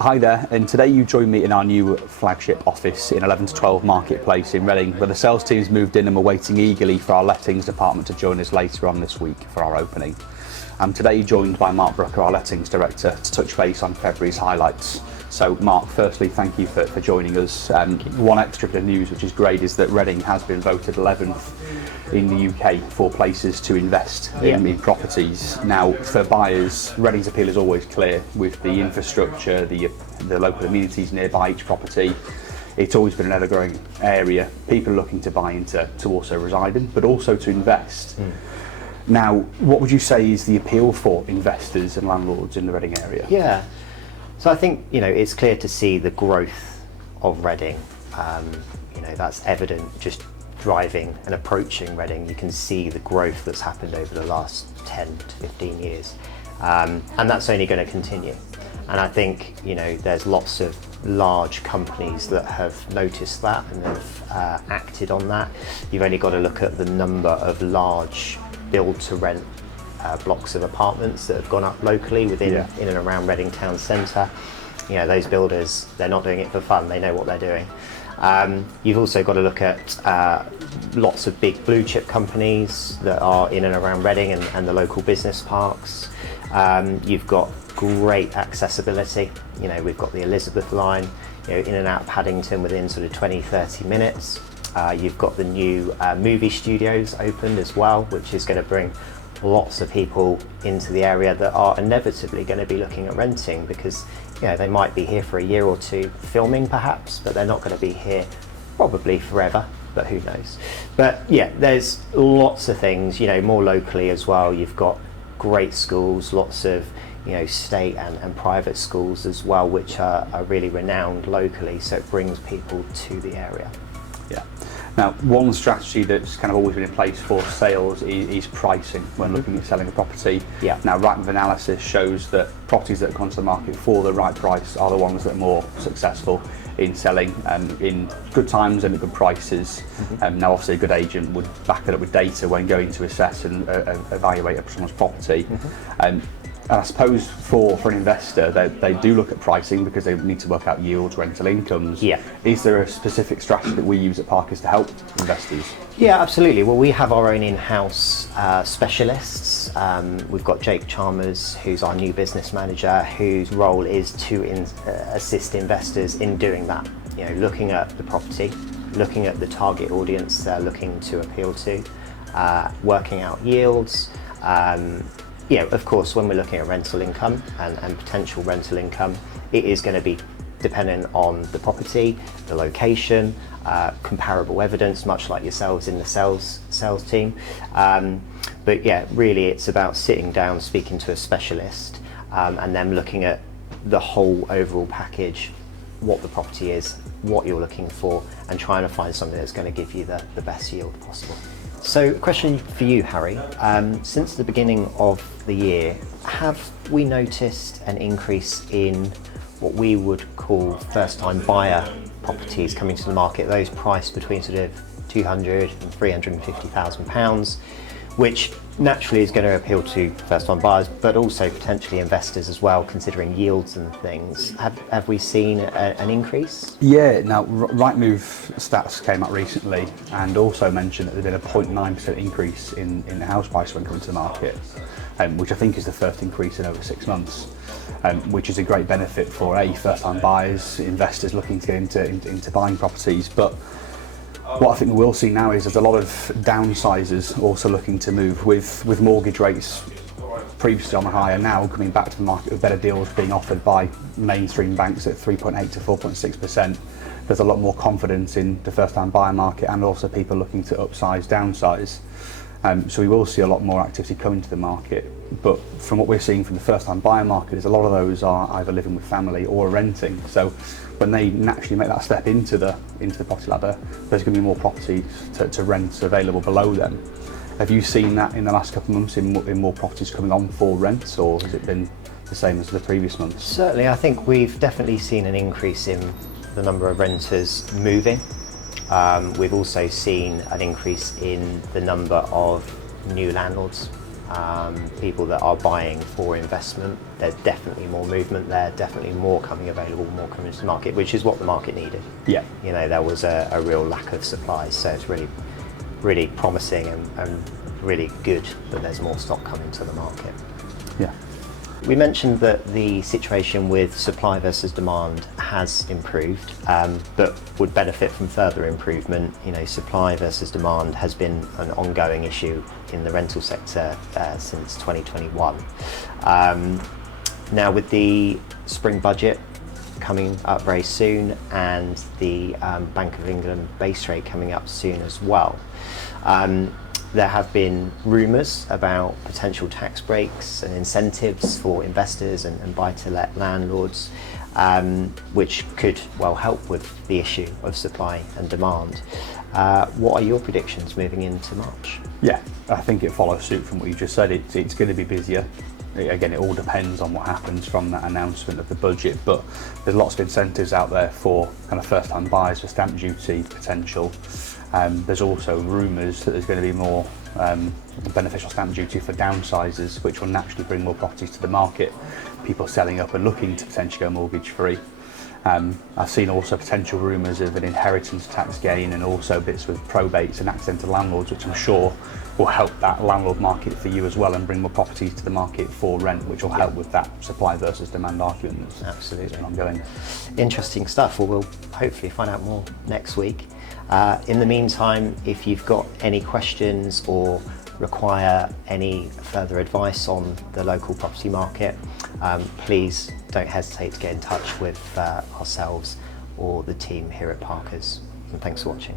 Hi there, and today you join me in our new flagship office in 11 to 12 Marketplace in Reading, where the sales team's moved in and we're waiting eagerly for our lettings department to join us later on this week for our opening. I'm today joined by Mark Brooker, our lettings director, to touch base on February's highlights. So Mark, firstly, thank you for joining us. One extra bit of news which is great is that Reading has been voted 11th in the UK for places to invest in properties. Now, for buyers, Reading's appeal is always clear with the infrastructure, the local amenities nearby each property. It's always been an ever-growing area. People are looking to buy into to also reside in, but also to invest. Now, what would you say is the appeal for investors and landlords in the Reading area? Yeah, so I think it's clear to see the growth of Reading. That's evident just driving and approaching Reading. You can see the growth that's happened over the last 10 to 15 years, and that's only going to continue. And I think there's lots of large companies that have noticed that and have acted on that. You've only got to look at the number of large build-to-rent blocks of apartments that have gone up locally in and around Reading town centre. Those builders, they're not doing it for fun, they know what they're doing. You've also got to look at lots of big blue chip companies that are in and around Reading and the local business parks. You've got great accessibility. We've got the Elizabeth line, in and out of Paddington within sort of 20-30 minutes. You've got the new movie studios opened as well, which is going to bring lots of people into the area that are inevitably going to be looking at renting, because they might be here for a year or two filming perhaps, but they're not going to be here probably forever, but who knows. But there's lots of things, more locally as well. You've got great schools, lots of state and private schools as well, which are really renowned locally, so it brings people to the area. Yeah. Now, one strategy that's kind of always been in place for sales is pricing when looking at selling a property. Yeah. Now, Rightmove analysis shows that properties that come onto the market for the right price are the ones that are more successful in selling in good times and at good prices. Now, obviously, a good agent would back it up with data when going to assess and evaluate someone's property. And I suppose for an investor, they do look at pricing because they need to work out yields, rental incomes. Yeah. Is there a specific strategy that we use at Parkers to help investors? Yeah, absolutely. Well, we have our own in-house specialists. We've got Jake Chalmers, who's our new business manager, whose role is to assist investors in doing that. Looking at the property, looking at the target audience they're looking to appeal to, working out yields. Of course, when we're looking at rental income and potential rental income, it is going to be dependent on the property, the location, comparable evidence, much like yourselves in the sales team. But really it's about sitting down, speaking to a specialist, and then looking at the whole overall package, what the property is, what you're looking for, and trying to find something that's going to give you the best yield possible. So, a question for you, Harry. Since the beginning of the year, have we noticed an increase in what we would call first-time buyer properties coming to the market, those priced between sort of £200,000 and £350,000, which naturally is going to appeal to first-time buyers, but also potentially investors as well, considering yields and things. Have we seen an increase? Yeah, now Rightmove stats came out recently and also mentioned that there's been a 0.9% increase in the house price when coming to the market, which I think is the first increase in over 6 months, which is a great benefit for first-time buyers, investors looking to get into buying properties. But what I think we will see now is there's a lot of downsizers also looking to move with mortgage rates previously on the high and now coming back to the market with better deals being offered by mainstream banks at 3.8 to 4.6%. There's a lot more confidence in the first-time buyer market and also people looking to upsize, downsize. So we will see a lot more activity coming to the market. But from what we're seeing from the first-time buyer market is a lot of those are either living with family or renting. So when they naturally make that step into the property ladder, there's going to be more properties to rent available below them. Have you seen that in the last couple of months in more properties coming on for rent, or has it been the same as the previous months? Certainly, I think we've definitely seen an increase in the number of renters moving. We've also seen an increase in the number of new landlords people that are buying for investment. There's definitely more movement there, definitely more coming available, more coming to the market, which is what the market needed. Yeah. You know, there was a real lack of supply, so it's really promising and really good that there's more stock coming to the market. Yeah. We mentioned that the situation with supply versus demand has improved, but would benefit from further improvement. You know, supply versus demand has been an ongoing issue in the rental sector since 2021. Now, with the spring budget coming up very soon and the Bank of England base rate coming up soon as well, there have been rumours about potential tax breaks and incentives for investors and buy-to-let landlords, which could well help with the issue of supply and demand. What are your predictions moving into March? Yeah, I think it follows suit from what you just said. It's going to be busier. Again, it all depends on what happens from that announcement of the budget, but there's lots of incentives out there for kind of first-time buyers for stamp duty potential. There's also rumours that there's going to be more beneficial stamp duty for downsizers, which will naturally bring more properties to the market. People selling up and looking to potentially go mortgage-free. I've seen also potential rumours of an inheritance tax gain and also bits with probates and accidental landlords, which I'm sure will help that landlord market for you as well and bring more properties to the market for rent, which will help with that supply versus demand argument that's been ongoing. Interesting stuff. Well, we'll hopefully find out more next week. In the meantime, if you've got any questions or require any further advice on the local property market, please don't hesitate to get in touch with ourselves or the team here at Parkers. And thanks for watching.